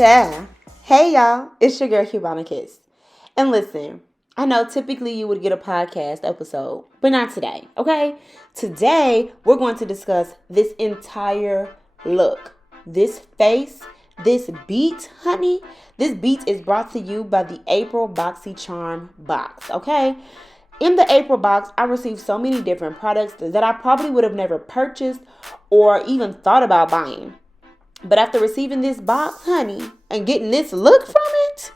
Ciao. Hey y'all, it's your girl Cubana Kiss. And listen, I know typically you would get a podcast episode, but not today, okay? Today, we're going to discuss this entire look. This face, this beat, honey. This beat is brought to you by the April Boxy Charm box, okay? In the April box, I received so many different products that I probably would have never purchased or even thought about buying. But after receiving this box, honey, and getting this look from it,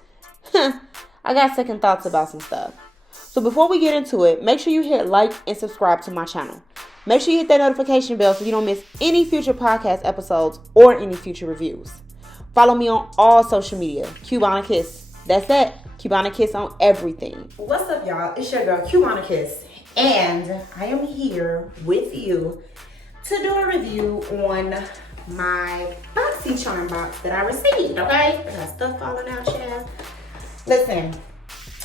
I got second thoughts about some stuff. So before we get into it, make sure you hit like and subscribe to my channel. Make sure you hit that notification bell so you don't miss any future podcast episodes or any future reviews. Follow me on all social media, Cubana Kiss. That's it, Cubana Kiss on everything. What's up, y'all? It's your girl, Cubana Kiss, and I am here with you to do a review on my Boxy Charm box that I received, okay? I got stuff falling out, child. Listen,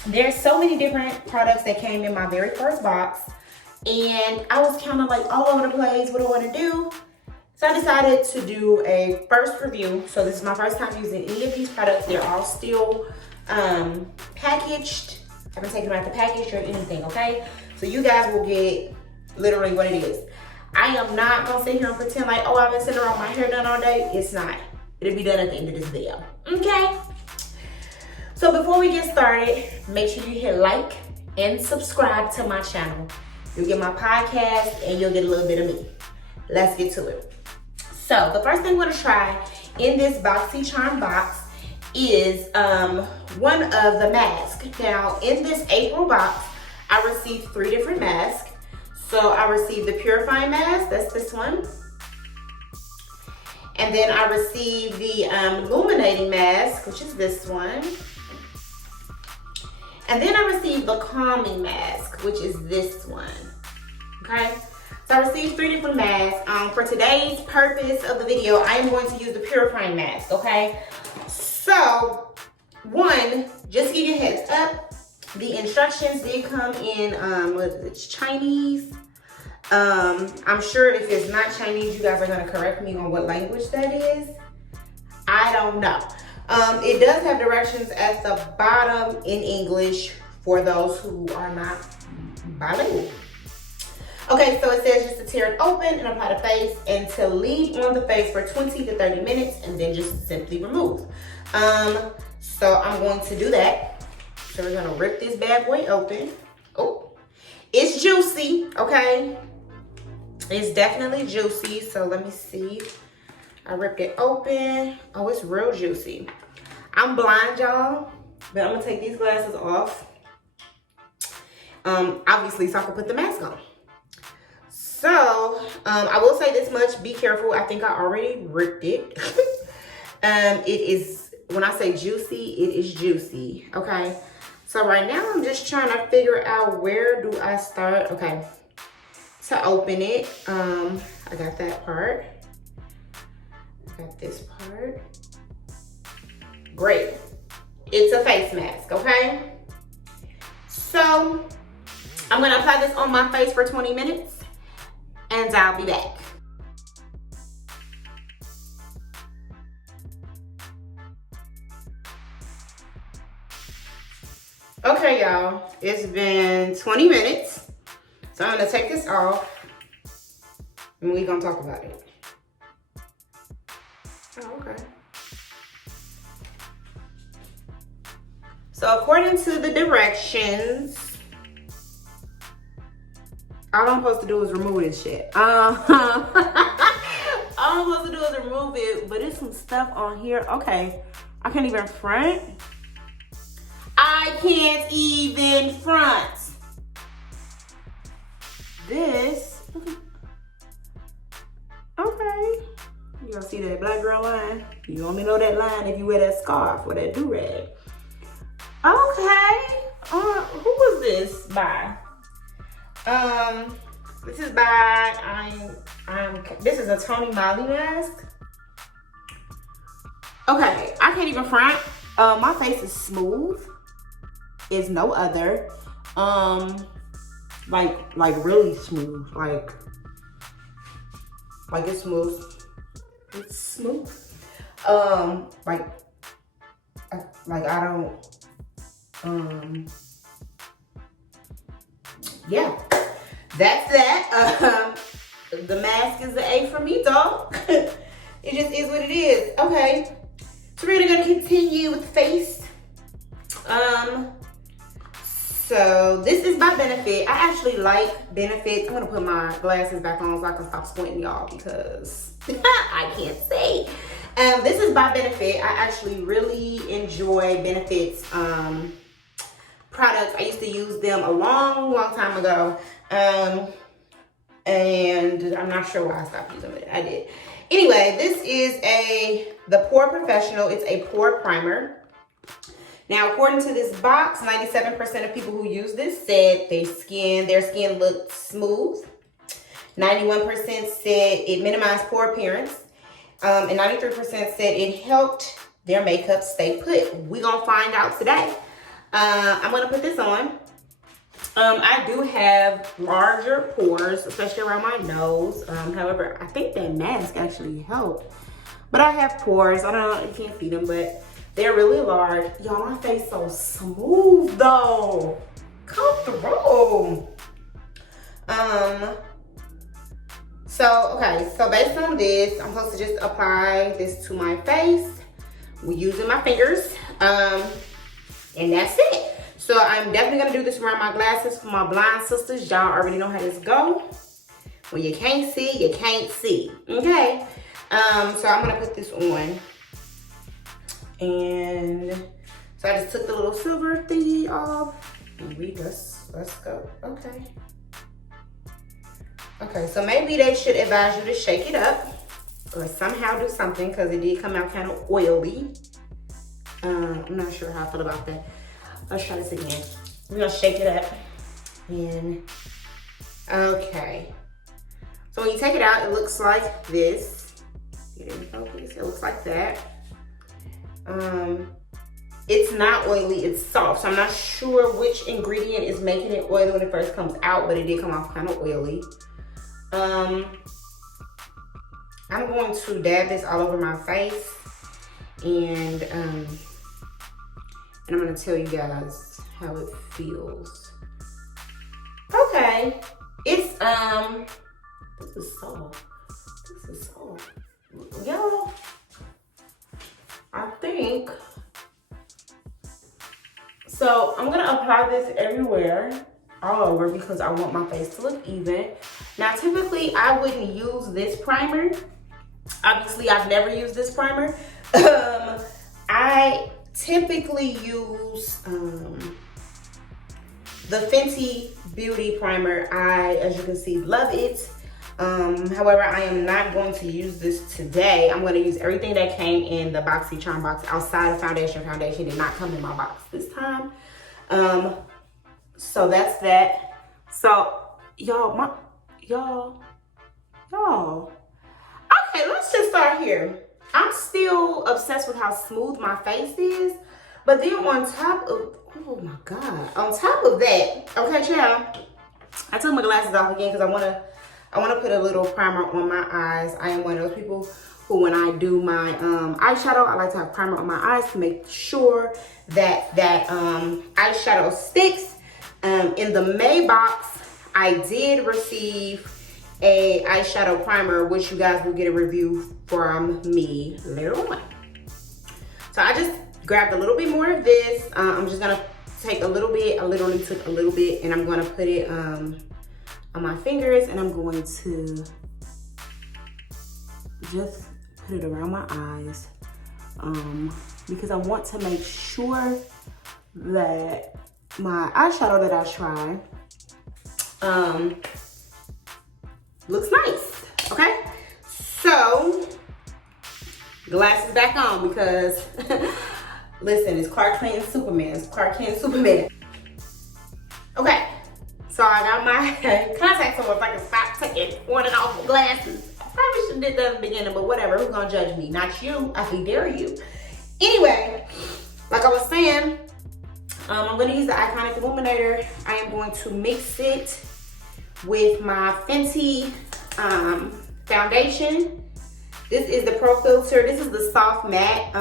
there's so many different products that came in my very first box, and I was kind of like all over the place, what do I want to do? So I decided to do a first review. So this is my first time using any of these products. They're all still packaged. I haven't taken them out the package or anything, okay? So you guys will get literally what it is. I am not gonna sit here and pretend like, oh, I've been sitting around my hair done all day. It's not. It'll be done at the end of this video, okay? So before we get started, make sure you hit like and subscribe to my channel. You'll get my podcast and you'll get a little bit of me. Let's get to it. So the first thing we're gonna try in this Boxy Charm box is one of the masks. Now in this April box, I received 3 different masks. So I received the Purifying Mask, that's this one. And then I received the Illuminating Mask, which is this one. And then I received the Calming Mask, which is this one, okay? So I received 3 different masks. For today's purpose of the video, I am going to use the Purifying Mask, okay? So, one, just to give you a heads up, the instructions did come in, what is it, Chinese. I'm sure if it's not Chinese, you guys are gonna correct me on what language that is. I don't know. It does have directions at the bottom in English for those who are not bilingual. Okay, so it says just to tear it open and apply the face and to leave on the face for 20 to 30 minutes and then just simply remove. So I'm going to do that. So we're gonna rip this bad boy open. Oh, it's juicy, okay? It's definitely juicy, so let me see. I ripped it open. Oh, it's real juicy. I'm blind, y'all, but I'm gonna take these glasses off. Obviously, so I can put the mask on. So, I will say this much, be careful. I think I already ripped it. It is, when I say juicy, it is juicy, okay? So right now I'm just trying to figure out where do I start, okay, to open it. I got that part. I got this part. Great. It's a face mask, okay? So I'm gonna apply this on my face for 20 minutes and I'll be back. Okay, y'all, it's been 20 minutes. So I'm gonna take this off and we're gonna talk about it. Oh, okay. So according to the directions, all I'm supposed to do is remove this shit. All I'm supposed to do is remove it, but there's some stuff on here. Okay, I can't even front. I can't even front. This, okay. You gonna see that black girl line? You only know that line if you wear that scarf or that do-rag. Okay, who was this by? This is by, this is a Tony Moly mask. Okay, I can't even front. My face is smooth. It's no other. Like really smooth. Like it's smooth. It's smooth. Like Like, I don't, yeah, that's that. The mask is the A for me, dog. It just is what it is. Okay, so we're gonna continue with face. So this is by Benefit. I actually like Benefit. I'm gonna put my glasses back on so I can stop squinting, y'all, because I can't see. This is by Benefit. I actually really enjoy Benefit's products. I used to use them a long time ago. And I'm not sure why I stopped using it. I did. Anyway, this is the Pore Professional. It's a pore primer. Now, according to this box, 97% of people who use this said their skin looked smooth. 91% said it minimized pore appearance. And 93% said it helped their makeup stay put. We're gonna find out today. I'm gonna put this on. I do have larger pores, especially around my nose. However, I think that mask actually helped. But I have pores. I don't know, you can't see them, but they're really large. Y'all, my face so smooth though. Come through. So based on this, I'm supposed to just apply this to my face. We're using my fingers. And that's it. So I'm definitely gonna do this around my glasses for my blind sisters. Y'all already know how this go. When you can't see, you can't see. Okay. So I'm gonna put this on. And so I just took the little silver thingy off. And let's go. Okay. Okay, so maybe they should advise you to shake it up or somehow do something, because it did come out kind of oily. I'm not sure how I feel about that. Let's try this again. We're gonna shake it up. And okay. So when you take it out, it looks like this. Get it in focus. It looks like that. It's not oily, it's soft. So I'm not sure which ingredient is making it oily when it first comes out, but it did come off kind of oily. I'm going to dab this all over my face, and I'm gonna tell you guys how it feels. Okay, it's this is soft. This is soft, y'all. I think so. I'm gonna apply this everywhere, all over, because I want my face to look even. Now, typically, I wouldn't use this primer. Obviously, I've never used this primer. I typically use the Fenty Beauty Primer. I, as you can see, love it. However, I am not going to use this today. I'm going to use everything that came in the Boxy Charm box outside of foundation. Foundation did not come in my box this time. So that's that. So, y'all. Okay, let's just start here. I'm still obsessed with how smooth my face is. But then on top of, oh my God. On top of that, okay, child, I took my glasses off again because I want to put a little primer on my eyes. I am one of those people who, when I do my eyeshadow, I like to have primer on my eyes to make sure that eyeshadow sticks. In the May box, I did receive a eyeshadow primer, which you guys will get a review from me later on. So I just grabbed a little bit more of this. I'm just gonna take a little bit. I literally took a little bit, and I'm gonna put it on my fingers, and I'm going to just put it around my eyes, because I want to make sure that my eyeshadow that I try looks nice. Okay, so glasses back on, because listen, it's Clark Kent and Superman. It's Clark Kent and Superman. Okay, so I got my contacts on so I can stop taking on and off the glasses. I probably should have did that at the beginning, but whatever. Who's gonna judge me? Not you. I dare you. Anyway, like I was saying, I'm gonna use the Iconic Illuminator. I am going to mix it with my Fenty foundation. This is the Pro Filter. This is the soft matte.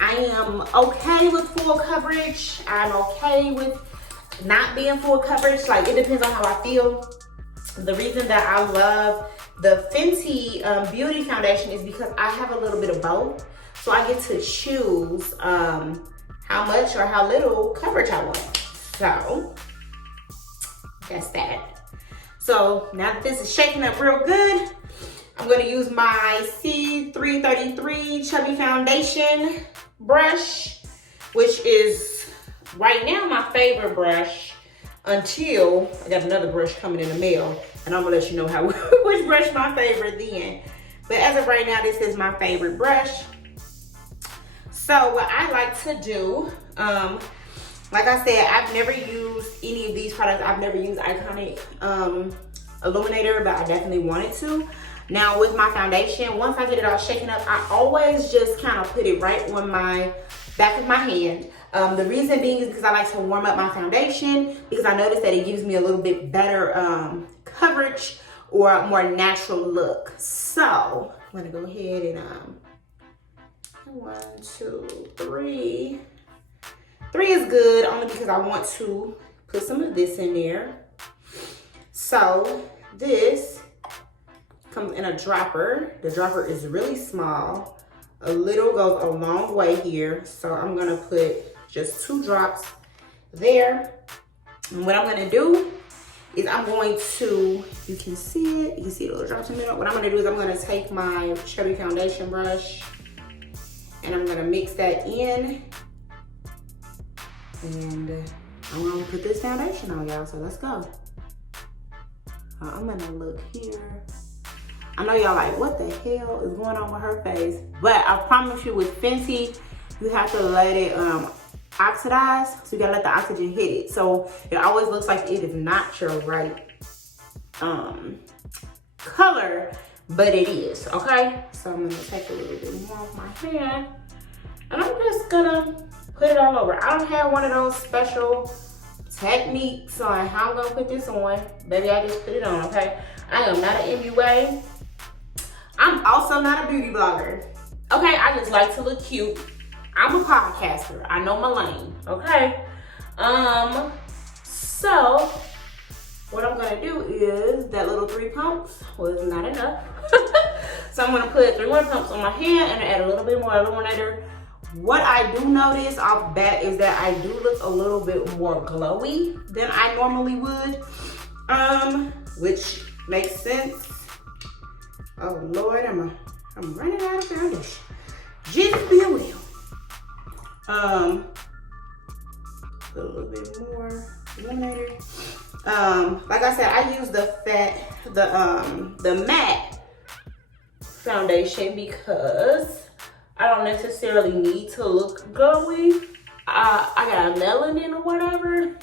I am okay with full coverage. I'm okay with not being full coverage. Like, it depends on how I feel. The reason that I love the Fenty Beauty Foundation is because I have a little bit of both. So I get to choose how much or how little coverage I want. So that's that. So now that this is shaking up real good, I'm gonna use my C333 Chubby Foundation brush, which is right now my favorite brush until I got another brush coming in the mail, and I'm gonna let you know how which brush my favorite then. But as of right now, this is my favorite brush. So what I like to do, like I said, I've never used any of these products. I've never used Iconic Illuminator, but I definitely wanted to. Now with my foundation, once I get it all shaken up, I always just kind of put it right on my back of my hand. The reason being is because I like to warm up my foundation, because I noticed that it gives me a little bit better coverage or a more natural look. So I'm gonna go ahead and 1, 2, 3. 3 is good only because I want to put some of this in there. So this comes in a dropper. The dropper is really small. A little goes a long way here. So I'm gonna put just 2 drops there. And what I'm gonna do is I'm going to, you can see it, you can see the little drops in the middle. What I'm gonna do is I'm gonna take my Chubby Foundation brush and I'm gonna mix that in. And I'm gonna put this foundation on, y'all, so let's go. I'm gonna look here. I know y'all like, what the hell is going on with her face? But I promise you, with Fenty, you have to let it oxidize. So you gotta let the oxygen hit it. So it always looks like it is not your right color, but it is, okay? So I'm gonna take a little bit more off my hand, and I'm just gonna put it all over. I don't have one of those special techniques on how I'm gonna put this on. Baby, I just put it on, okay? I am not an MUA. I'm also not a beauty blogger. Okay, I just like to look cute. I'm a podcaster. I know my lane, okay? So what I'm gonna do is, that little 3 pumps was not enough. So I'm gonna put 3 more pumps on my hand and add a little bit more illuminator. What I do notice off bat is that I do look a little bit more glowy than I normally would, which makes sense. Oh Lord, I'm running out of foundation. Jesus be a wheel. Put a little bit more illuminator. Like I said, I use the matte foundation because I don't necessarily need to look glowy. I got melanin or whatever.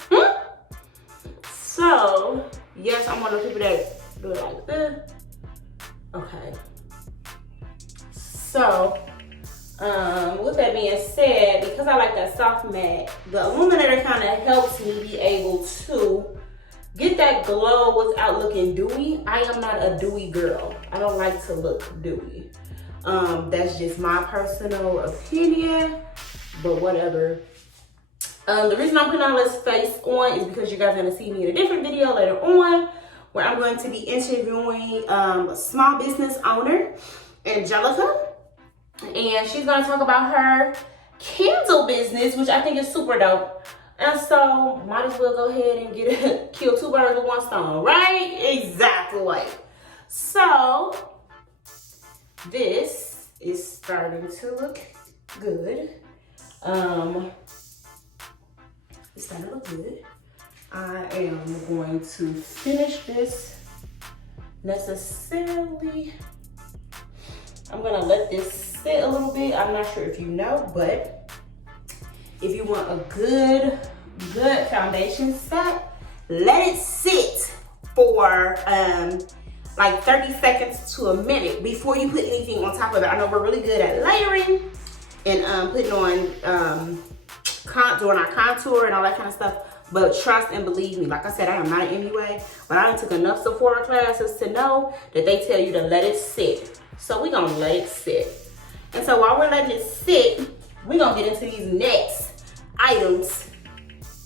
So yes, I'm one of the people that do it like this. Okay. So with that being said, because I like that soft matte, the illuminator kind of helps me be able to get that glow without looking dewy. I am not a dewy girl. I don't like to look dewy. That's just my personal opinion, but whatever. The reason I'm putting all this face on is because you guys are gonna see me in a different video later on, where I'm going to be interviewing a small business owner, Angelica, and she's gonna talk about her candle business, which I think is super dope. And so might as well go ahead and kill 2 birds with 1 stone, right? Exactly. So this is starting to look good. It's starting to look good. I am going to finish this necessarily. I'm gonna let this sit a little bit. I'm not sure if you know, but if you want a good foundation set, let it sit for like 30 seconds to a minute before you put anything on top of it. I know we're really good at layering and putting on doing our contour and all that kind of stuff, but trust and believe me, like I said, I am not an MUA, but I took enough Sephora classes to know that they tell you to let it sit. So we're gonna let it sit. And so while we're letting it sit, we're gonna get into these next items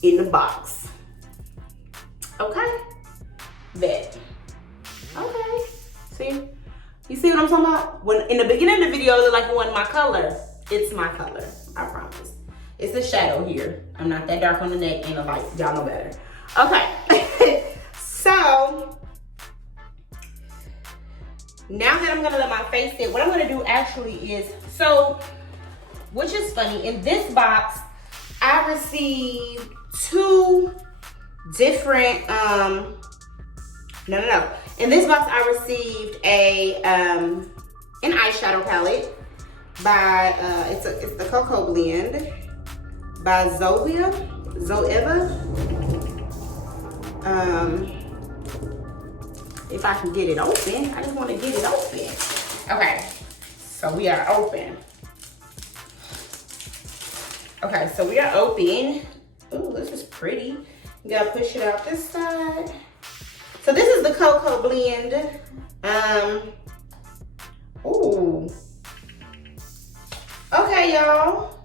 in the box. Okay? Bet. Okay. See? You see what I'm talking about? When in the beginning of the video, it looked like it wasn't my color. It's my color. I promise. It's a shadow here. I'm not that dark on the neck. Ain't no light. Y'all know better. Okay. So, now that I'm gonna let my face sit, what I'm gonna do actually is, so, which is funny, in this box, I received two different, in this box, I received an eyeshadow palette by, it's the Cocoa Blend by Zoeva. If I can get it open, I just want to get it open. Okay, so we are open. Okay, so we are open. Ooh, this is pretty. You gotta push it out this side. So this is the Cocoa Blend. Ooh. Okay, y'all.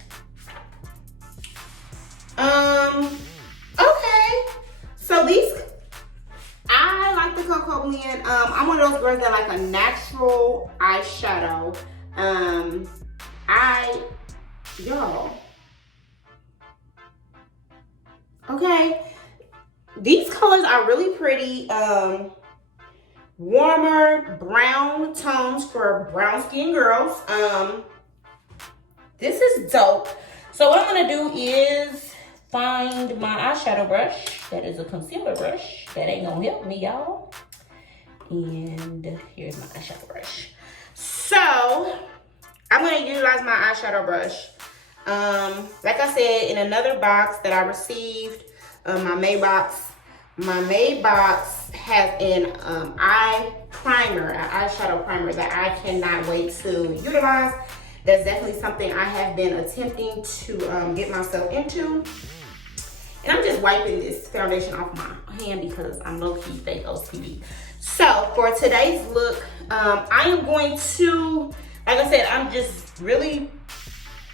Okay. So these, I like the Cocoa Blend. I'm one of those girls that like a natural eyeshadow. Y'all. Okay. These colors are really pretty. Warmer brown tones for brown skin girls. This is dope. So what I'm gonna do is find my eyeshadow brush. That is a concealer brush. That ain't gonna help me, y'all. And here's my eyeshadow brush. So I'm gonna utilize my eyeshadow brush. Like I said, in another box that I received, my May box. My May box has an eye primer, an eyeshadow primer that I cannot wait to utilize. That's definitely something I have been attempting to get myself into. And I'm just wiping this foundation off my hand because I'm low-key fake OCD. So for today's look, I am going to, like I said, I'm just really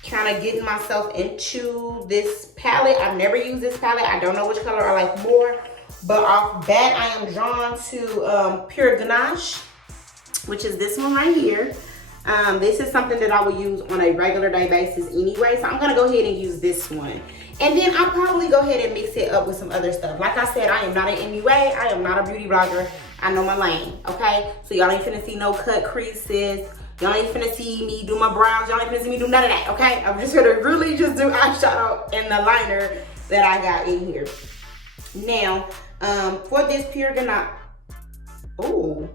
kind of getting myself into this palette. I've never used this palette. I don't know which color I like more. But off bat, I am drawn to Pure Ganache, which is this one right here. This is something that I will use on a regular day basis anyway. So I'm going to go ahead and use this one. And then I'll probably go ahead and mix it up with some other stuff. Like I said, I am not an MUA. I am not a beauty blogger. I know my lane, okay? So y'all ain't finna see no cut creases. Y'all ain't finna see me do my brows. Y'all ain't finna see me do none of that, okay? I'm just gonna really just do eyeshadow and the liner that I got in here. Now, for this Pure Ganache, y'all,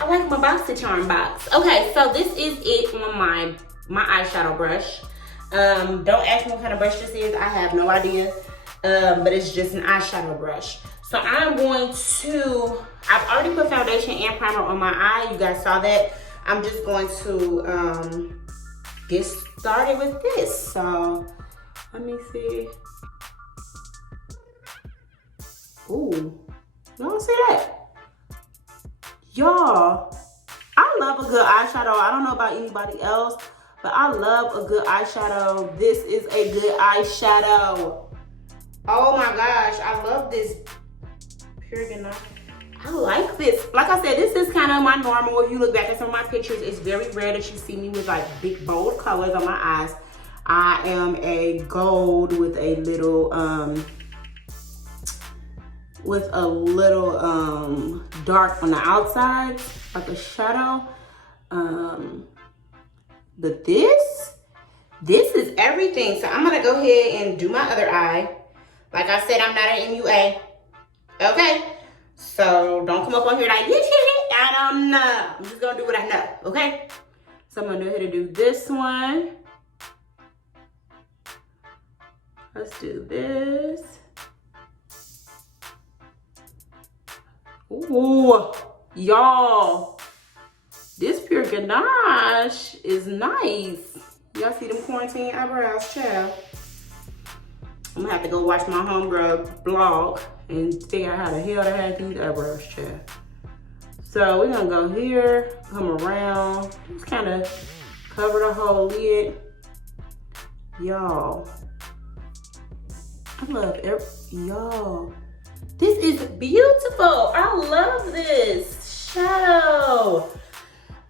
I like my Boxy Charm box. Okay, so this is it on my eyeshadow brush. Don't ask me what kind of brush this is. I have no idea, but it's just an eyeshadow brush. So I'm going to, I've already put foundation and primer on my eye. You guys saw that. I'm just going to get started with this. So let me see. Ooh, y'all see that? Y'all, I love a good eyeshadow. I don't know about anybody else, but I love a good eyeshadow. This is a good eyeshadow. Oh my gosh, I love this Pure Ganache. I like this. Like I said, this is kind of my normal. If you look back at some of my pictures, it's very rare that you see me with like big bold colors on my eyes. I am a gold with a little dark on the outside, like a shadow. But this is everything. So I'm gonna go ahead and do my other eye. Like I said, I'm not an MUA. Okay? So don't come up on here like, I don't know. I'm just gonna do what I know, okay? So I'm gonna go ahead and do this one. Let's do this. Ooh, y'all, this Pure Ganache is nice. Y'all see them quarantine eyebrows, child? I'm gonna have to go watch my homegirl blog and figure out how the hell to have these eyebrows, child. So we're gonna go here, come around, just kind of cover the whole lid. Y'all, I love y'all. This is beautiful. I love this shadow.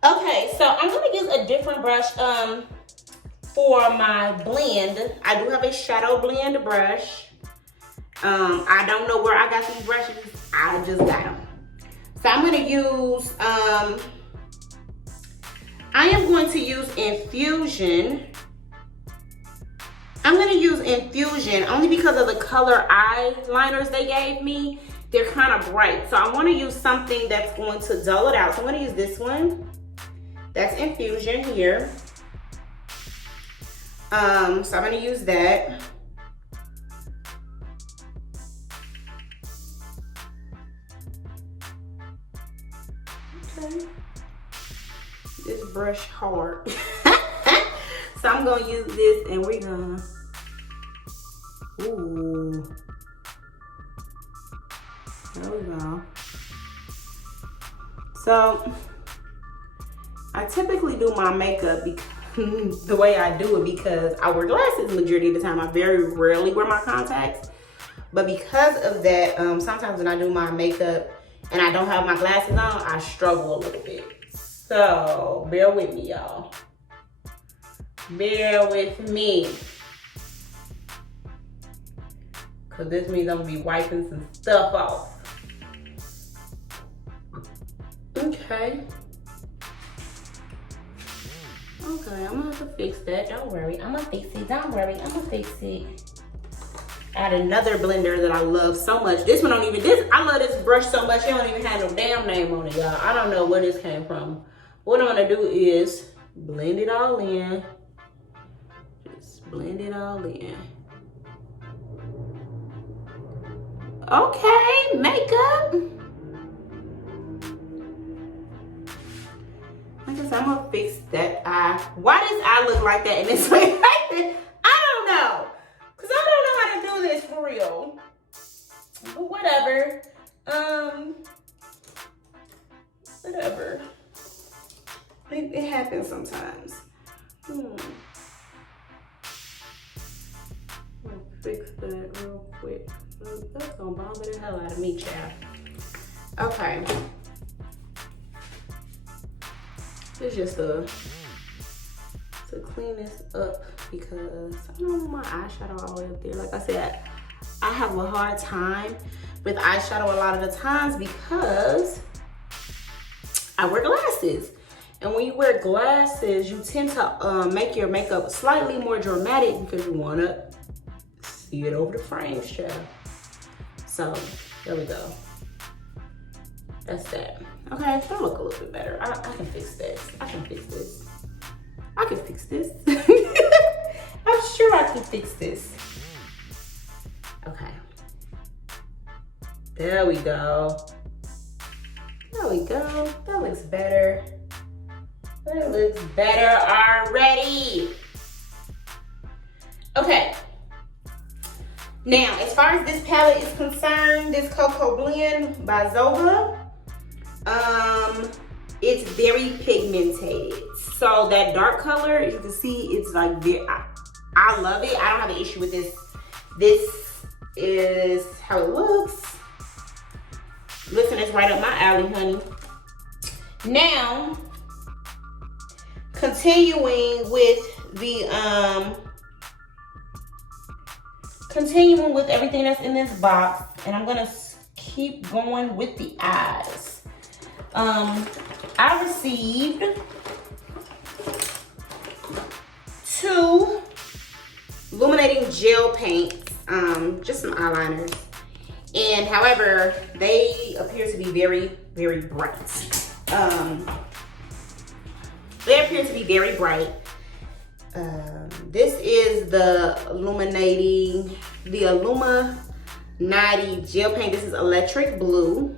Okay, so I'm gonna use a different brush for my blend. I do have a shadow blend brush. I don't know where I got these brushes. I just got them. So I'm gonna use, I am going to use Infusion. I'm gonna use Infusion only because of the color eyeliners they gave me. They're kind of bright. So I wanna use something that's going to dull it out. So I'm gonna use this one. That's Infusion here. So I'm gonna use that. Okay. This brush hard. So I'm gonna use this and we're gonna, ooh. There we go. So I typically do my makeup the way I do it because I wear glasses majority of the time. I very rarely wear my contacts. But because of that, sometimes when I do my makeup and I don't have my glasses on, I struggle a little bit. So bear with me, y'all. Bear with me. Cause this means I'm gonna be wiping some stuff off. Okay. Okay, I'm gonna have to fix that. Don't worry, I'm gonna fix it. Don't worry, I'm gonna fix it. Add another blender that I love so much. This one don't even, I love this brush so much, it don't even have no damn name on it, y'all. I don't know where this came from. What I'm gonna do is blend it all in. Just blend it all in. Okay, makeup. I guess I'm gonna fix that eye. Why does eye look like that in this way? I don't know. Cause I don't know how to do this for real. But whatever. Whatever. It happens sometimes. I'll fix that real quick. That's gonna bother the hell out of me, child. Okay. It's just to clean this up because I don't want my eyeshadow all the way up there. Like I said, I have a hard time with eyeshadow a lot of the times because I wear glasses. And when you wear glasses, you tend to make your makeup slightly more dramatic because you want to see it over the frames, child. So, there we go. That's that. Okay, that look a little bit better. I can fix this. I can fix this. I can fix this. I'm sure I can fix this. Okay. There we go. There we go. That looks better. That looks better already. Okay. Now, as far as this palette is concerned, this Cocoa Blend by Zoba, it's very pigmented. So that dark color, you can see it's like very, I love it. I don't have an issue with this. This is how it looks. Listen, it's right up my alley, honey. Now, continuing with the, continuing with everything that's in this box, and I'm gonna keep going with the eyes. I received 2 illuminating gel paints, just some eyeliners. And however, they appear to be very, very bright. They appear to be very bright. This is the Illuminati gel paint. This is electric blue.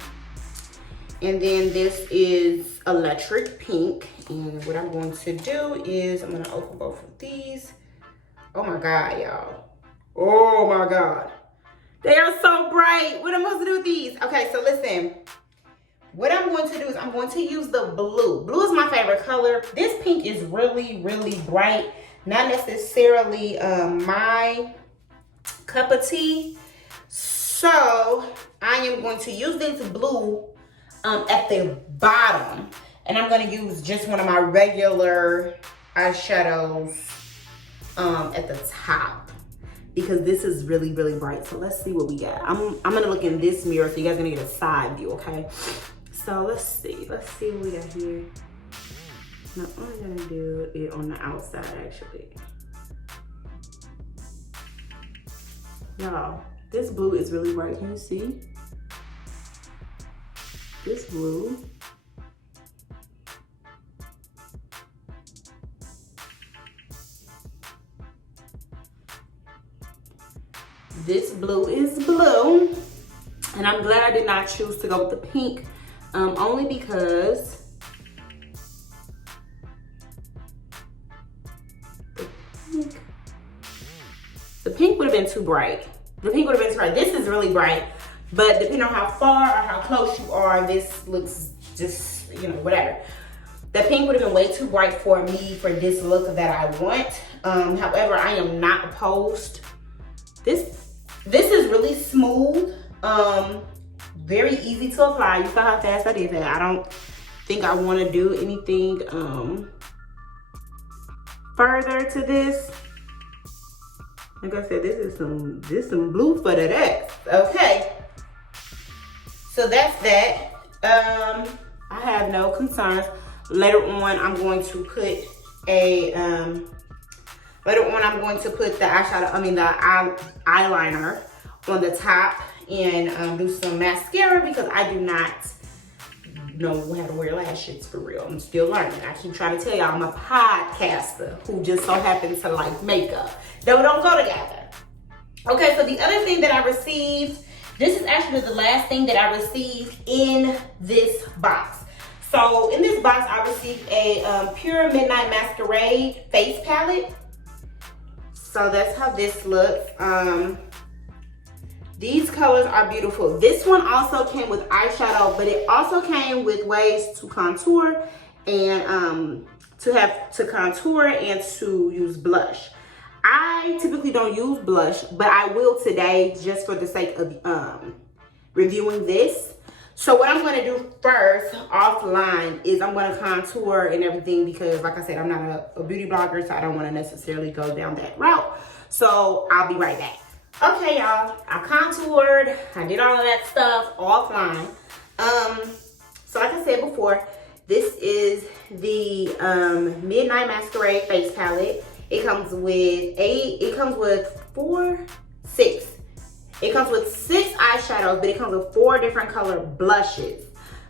And then this is electric pink. And what I'm going to do is I'm gonna open both of these. Oh my God, y'all. Oh my God. They are so bright. What am I supposed to do with these? Okay, so listen. what I'm going to do is I'm going to use the blue. Blue is my favorite color. This pink is really, really bright. Not necessarily my cup of tea. So I am going to use this blue at the bottom. And I'm going to use just one of my regular eyeshadows at the top, because this is really, really bright. So let's see what we got. I'm going to look in this mirror so you guys are going to get a side view, okay? So let's see what we got here. Now I'm going to do it on the outside, actually. Y'all, this blue is really bright. Can you see? This blue. This blue is blue. And I'm glad I did not choose to go with the pink. Only because the pink would have been too bright. The pink would have been too bright. This is really bright, but depending on how far or how close you are, this looks just, you know, whatever. The pink would have been way too bright for me for this look that I want. However, I am not opposed. This is really smooth. Very easy to apply. You saw how fast I did that. I don't think I want to do anything further to this. Like I said, this is some blue for that ass. Okay. So that's that. I have no concerns. Later on, I'm going to put a the eyeshadow, the eyeliner on the top and do some mascara, because I do not know how to wear lashes for real. I'm still learning. I keep trying to tell y'all I'm a podcaster who just so happens to like makeup. They don't go together. Okay, so the other thing that I received, this is actually the last thing that I received in this box. So in this box, I received a Pure Midnight Masquerade face palette. So that's how this looks. These colors are beautiful. This one also came with eyeshadow, but it also came with ways to contour and to contour and to use blush. I typically don't use blush, but I will today just for the sake of reviewing this. So what I'm gonna do first offline is I'm gonna contour and everything, because like I said, I'm not a beauty blogger, so I don't wanna necessarily go down that route. So I'll be right back. Okay, y'all, I contoured, I did all of that stuff offline. So like I said before, this is the Midnight Masquerade face palette. It comes with six eyeshadows, but it comes with 4 different color blushes.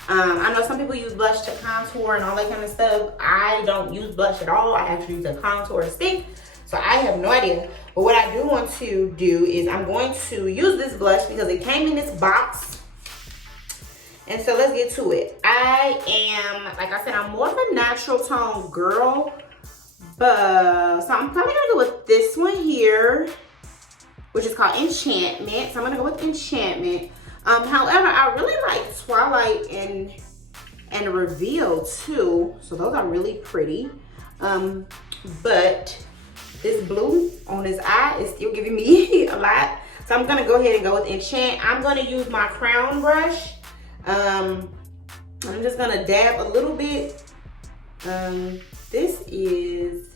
I know some people use blush to contour and all that kind of stuff. I don't use blush at all. I actually use a contour stick, so I have no idea. But what I do want to do is I'm going to use this blush because it came in this box. And so let's get to it. I am, like I said, I'm more of a natural tone girl. But, so I'm probably gonna go with this one here, which is called Enchantment. So I'm gonna go with Enchantment. However, I really like Twilight and Reveal too. So those are really pretty. But this blue on his eye is still giving me a lot. So I'm gonna go ahead and go with Enchant. I'm gonna use my crown brush. I'm just gonna dab a little bit. This is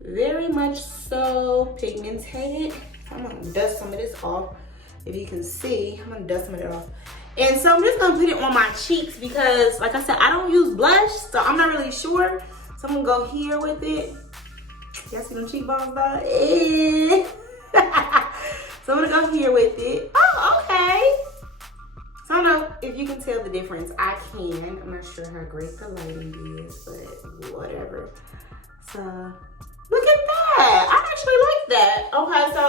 very much so pigmented. I'm gonna dust some of this off. If you can see, I'm gonna dust some of it off. And so I'm just gonna put it on my cheeks because, like I said, I don't use blush, so I'm not really sure. So I'm gonna go here with it. Y'all see them cheekbones though? So I'm gonna go here with it. Oh, okay. So I don't know if you can tell the difference. I can. I'm not sure how great the lighting is, but whatever. So look at that. I actually like that. Okay, so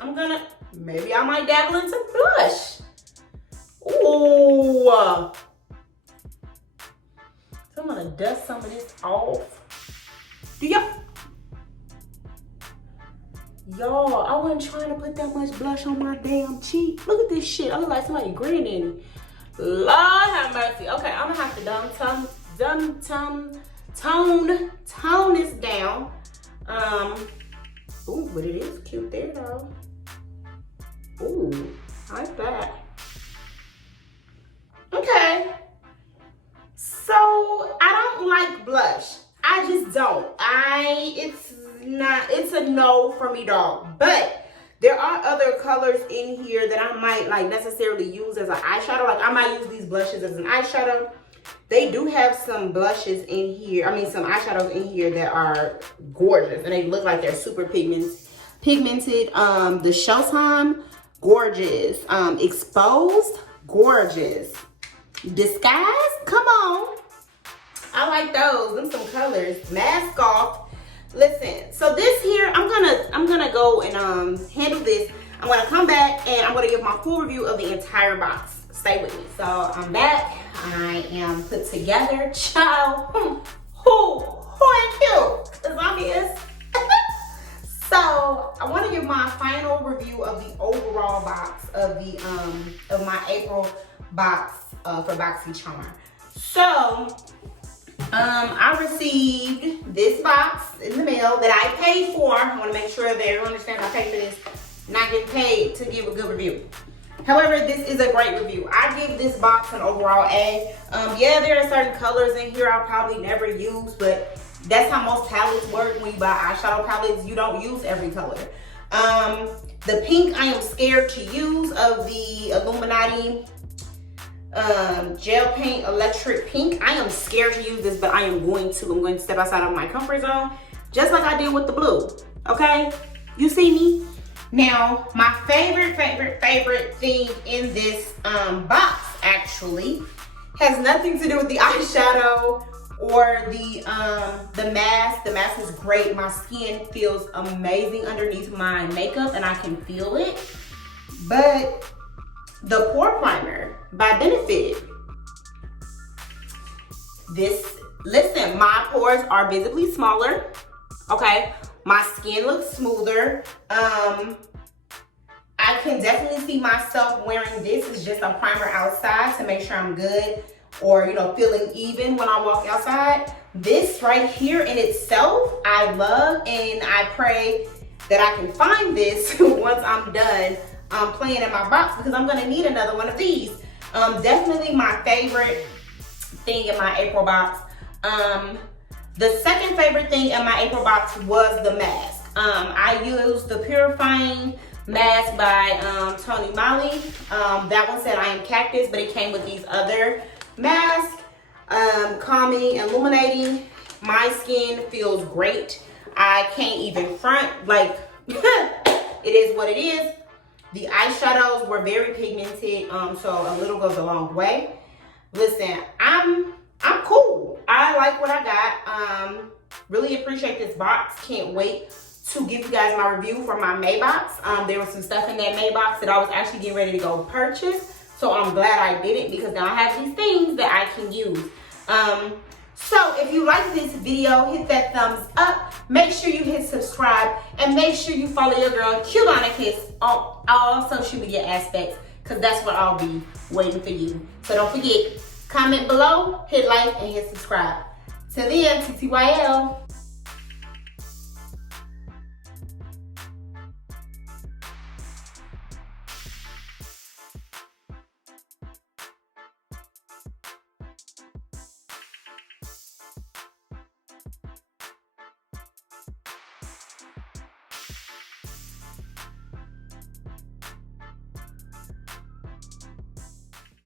I'm gonna, maybe I might dabble in some blush. Ooh. So I'm gonna dust some of this off. Do y'all, I wasn't trying to put that much blush on my damn cheek. Look at this shit. I look like somebody grinning. Lord have mercy. Okay, I'm gonna have to tone this down. Ooh, but it is cute there though. Ooh, I like that. Okay. So I don't like blush. I just don't. It's a no for me, dog. But there are other colors in here that I might like necessarily use as an eyeshadow. Like I might use these blushes as an eyeshadow. They do have some blushes in here. I mean, some eyeshadows in here that are gorgeous. And they look like they're super pigmented. The Showtime, gorgeous. Exposed, gorgeous. Disguise, come on. I like those. Them some colors. Mask Off. Listen, so this here, I'm gonna go and handle this. I'm gonna come back and I'm gonna give my full review of the entire box. Stay with me. So I'm back. I am put together. Child, who ain't cute? Cause I'm here. So I want to give my final review of the overall box of the of my April box for Boxy Charm. So I received this box in the mail that I paid for. I want to make sure that everyone understands I paid for this. Not getting paid to give a good review. However, this is a great review. I give this box an overall A. Yeah, there are certain colors in here I'll probably never use, but that's how most palettes work. When you buy eyeshadow palettes, you don't use every color. The pink I am scared to use of the Illuminati gel paint electric pink. I am scared to use this, but I am going to. I'm going to step outside of my comfort zone, just like I did with the blue. Okay, you see me? Now, my favorite thing in this box actually has nothing to do with the eyeshadow or the mask. The mask is great. My skin feels amazing underneath my makeup and I can feel it. But the pore primer by Benefit. Listen, my pores are visibly smaller. Okay, my skin looks smoother. I can definitely see myself wearing this as just a primer outside to make sure I'm good, or feeling even when I walk outside. This right here in itself, I love, and I pray that I can find this once I'm done playing in my box, because I'm gonna need another one of these. Definitely my favorite thing in my April box. The second favorite thing in my April box was the mask. I used the Purifying Mask by Tony Moly. That one said I am cactus, but it came with these other masks. Calming, illuminating. My skin feels great. I can't even front, like it is what it is. The eyeshadows were very pigmented, so a little goes a long way. Listen, I'm cool. I like what I got. Really appreciate this box. Can't wait to give you guys my review for my May box. There was some stuff in that May box that I was actually getting ready to go purchase. So I'm glad I did it, because now I have these things that I can use. So if you like this video, hit that thumbs up. Make sure you hit subscribe, and make sure you follow your girl Cubanicus on all social media aspects, because that's what I'll be waiting for you. So don't forget, comment below, hit like, and hit subscribe. Till then, TTYL.